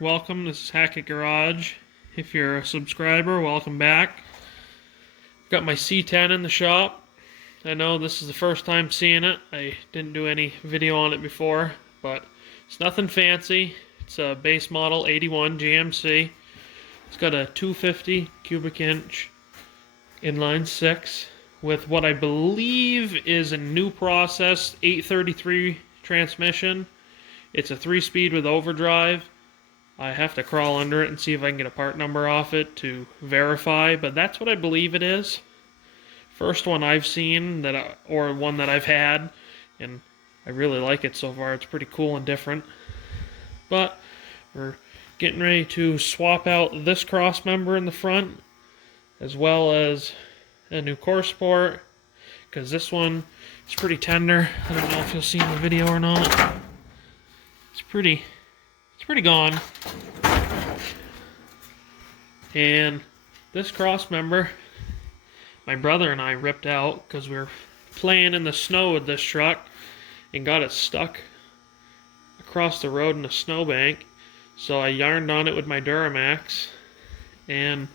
Welcome, this is Hackett Garage. If you're a subscriber, welcome back. Got my C10 in the shop. I know this is the first time seeing it. I didn't do any video on it before, but it's nothing fancy. It's a base model 81 GMC. It's got a 250 cubic inch inline 6 with what I believe is a new processed 833 transmission. It's a 3-speed with overdrive. I have to crawl under it and see if I can get a part number off it to verify, but that's what I believe it is. First one I've seen, or one that I've had, and I really like it so far. It's pretty cool and different. But we're getting ready to swap out this cross member in the front, as well as a new core support, because this one is pretty tender. I don't know if you'll see in the video or not. It's pretty gone. And this cross member, my brother and I ripped out because we were playing in the snow with this truck and got it stuck across the road in a snowbank. So I yarned on it with my Duramax, and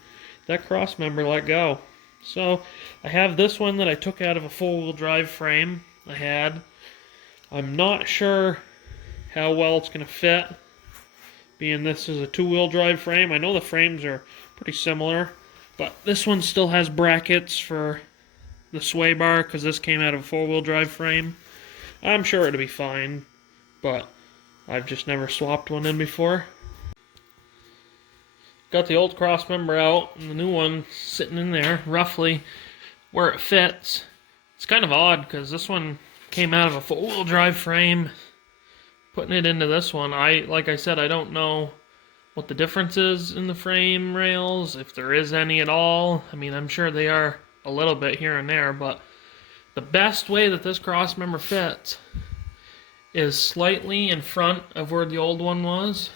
that cross member let go. So I have this one that I took out of a four-wheel drive frame I had. I'm not sure how well it's going to fit, being this is a two-wheel drive frame. I know the frames are pretty similar, but this one still has brackets for the sway bar because this came out of a four-wheel drive frame. I'm sure it'll be fine, but I've just never swapped one in before. Got the old cross member out and the new one sitting in there roughly where it fits. It's kind of odd because this one came out of a four-wheel drive frame. Putting it into this one, like I said, I don't know what the difference is in the frame rails, if there is any at all. I mean, I'm sure they are a little bit here and there, but the best way that this cross member fits is slightly in front of where the old one was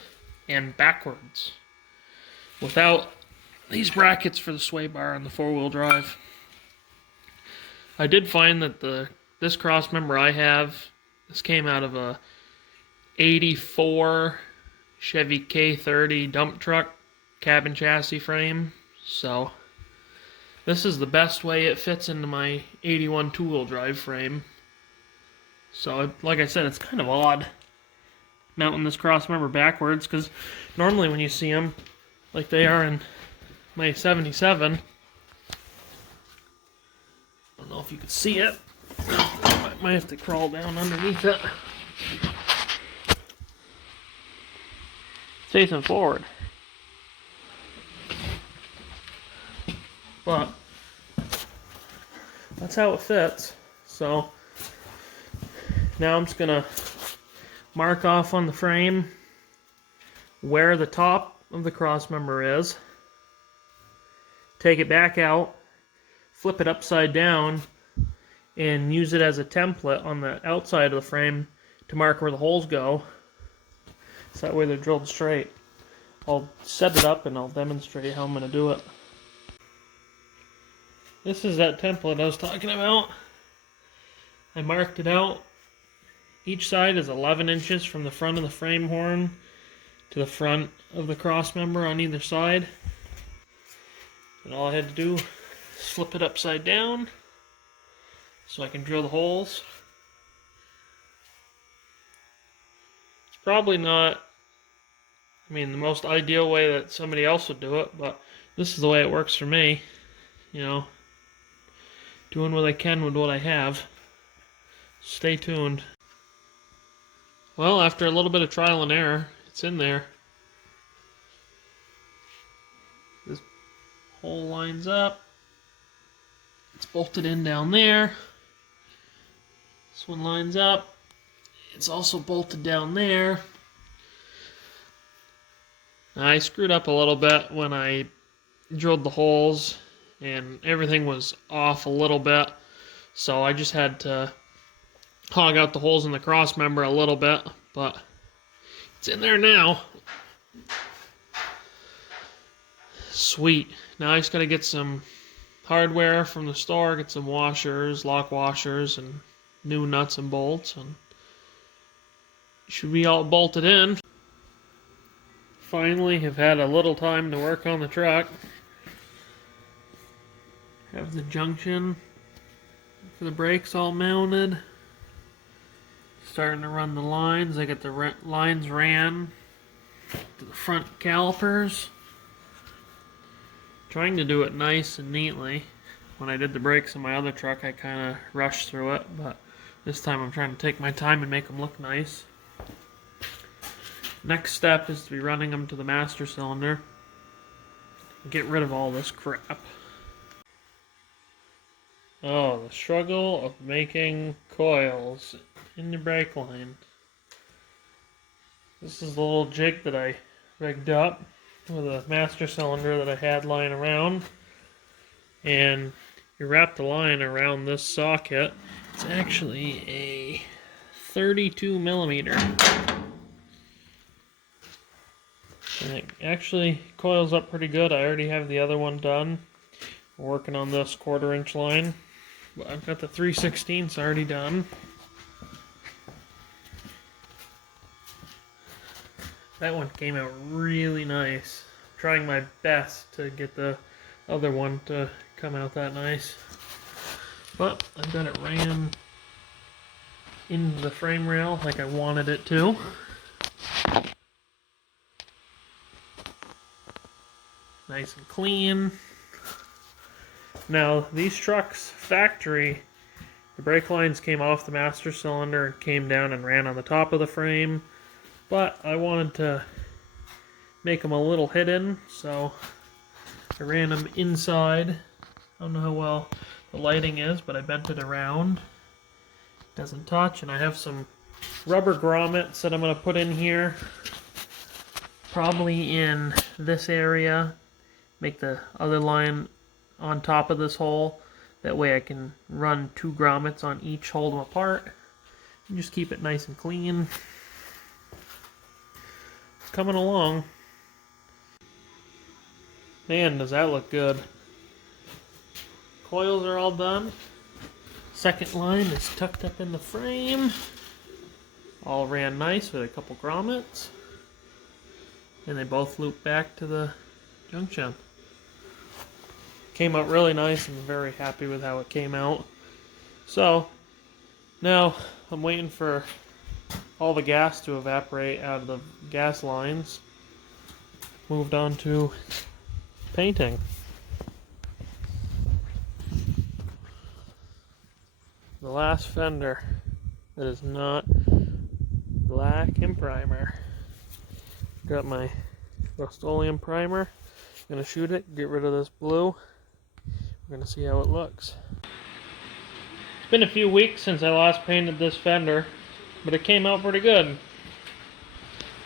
and backwards, without these brackets for the sway bar and the four-wheel drive. I did find that this cross member I have, this came out of a 84 Chevy K30 dump truck cabin chassis frame. So this is the best way it fits into my 81 two-wheel drive frame. So like I said, it's kind of odd mounting this cross member backwards, because normally when you see them like they are in my 77, I don't know if you can see it. I might have to crawl down underneath it. Facing forward, but that's how it fits. So now I'm just gonna mark off on the frame where the top of the cross member is, take it back out, flip it upside down, and use it as a template on the outside of the frame to mark where the holes go. So that way they're drilled straight. I'll set it up and I'll demonstrate how I'm going to do it. This is that template I was talking about. I marked it out. Each side is 11 inches from the front of the frame horn to the front of the cross member on either side. And all I had to do is flip it upside down so I can drill the holes. Probably not, the most ideal way that somebody else would do it, but this is the way it works for me. You know, doing what I can with what I have. Stay tuned. Well, after a little bit of trial and error, it's in there. This hole lines up. It's bolted in down there. This one lines up. It's also bolted down there. I screwed up a little bit when I drilled the holes, and everything was off a little bit, so I just had to hog out the holes in the cross member a little bit, but it's in there now. Sweet. Now I just gotta get some hardware from the store, get some washers, lock washers, and new nuts and bolts, and should be all bolted in. finally have had a little time to work on the truck. Have the junction for the brakes all mounted. Starting to run the lines. I got the lines ran to the front calipers. Trying to do it nice and neatly. When I did the brakes on my other truck, I kind of rushed through it, but this time I'm trying to take my time and make them look nice. Next step is to be running them to the master cylinder. Get rid of all this crap. Oh, the struggle of making coils in the brake line. This is the little jig that I rigged up with a master cylinder that I had lying around. And you wrap the line around this socket. It's actually a 32 millimeter. And it actually coils up pretty good. I already have the other one done. We're working on this 1/4 inch line. But I've got the 3/16 already done. That one came out really nice. I'm trying my best to get the other one to come out that nice. But I've got it ran into the frame rail like I wanted it to. Nice and clean. Now, these trucks, factory, the brake lines came off the master cylinder and came down and ran on the top of the frame. But I wanted to make them a little hidden, so I ran them inside. I don't know how well the lighting is, but I bent it around. It doesn't touch, and I have some rubber grommets that I'm going to put in here. Probably in this area. Make the other line on top of this hole. That way I can run 2 grommets on each, hold them apart, and just keep it nice and clean. It's coming along. Man, does that look good. Coils are all done. Second line is tucked up in the frame. All ran nice with a couple grommets. And they both loop back to the junction. Came out really nice. I'm very happy with how it came out. So, now I'm waiting for all the gas to evaporate out of the gas lines. Moved on to painting. The last fender that is not black and primer. Got my Rust-Oleum primer. Gonna shoot it, get rid of this blue. We're gonna see how it looks. It's been a few weeks since I last painted this fender, but it came out pretty good.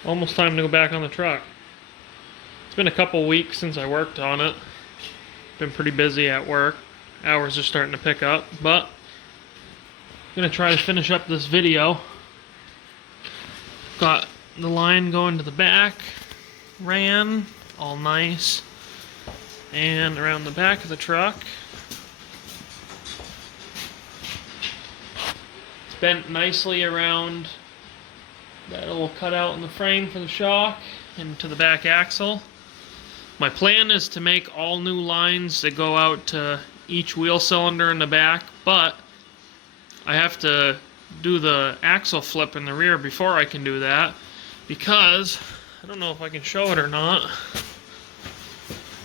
Almost time to go back on the truck. It's been a couple weeks since I worked on it. Been pretty busy at work. Hours are starting to pick up, but I'm gonna try to finish up this video. Got the line going to the back, ran, all nice. And around the back of the truck. It's bent nicely around that little cutout in the frame for the shock and to the back axle. My plan is to make all new lines that go out to each wheel cylinder in the back, but I have to do the axle flip in the rear before I can do that, because I don't know if I can show it or not,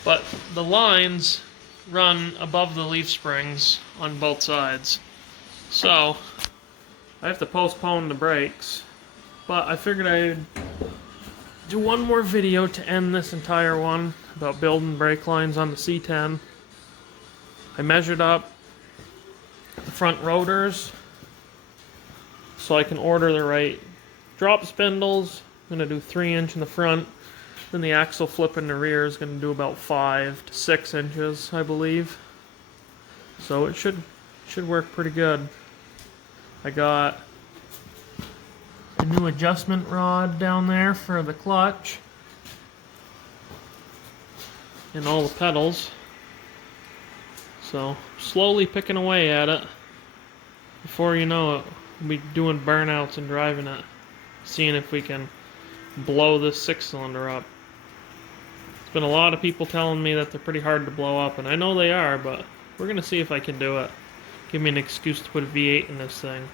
but the lines run above the leaf springs on both sides. So I have to postpone the brakes, but I figured I'd do one more video to end this entire one about building brake lines on the C10. I measured up the front rotors so I can order the right drop spindles. I'm going to do 3 inch in the front. Then the axle flip in the rear is going to do about 5 to 6 inches, I believe. So it should work pretty good. I got a new adjustment rod down there for the clutch and all the pedals. So slowly picking away at it. Before you know it, we'll be doing burnouts and driving it, seeing if we can blow this 6-cylinder up. There's been a lot of people telling me that they're pretty hard to blow up, and I know they are, but we're going to see if I can do it. Give me an excuse to put a V8 in this thing.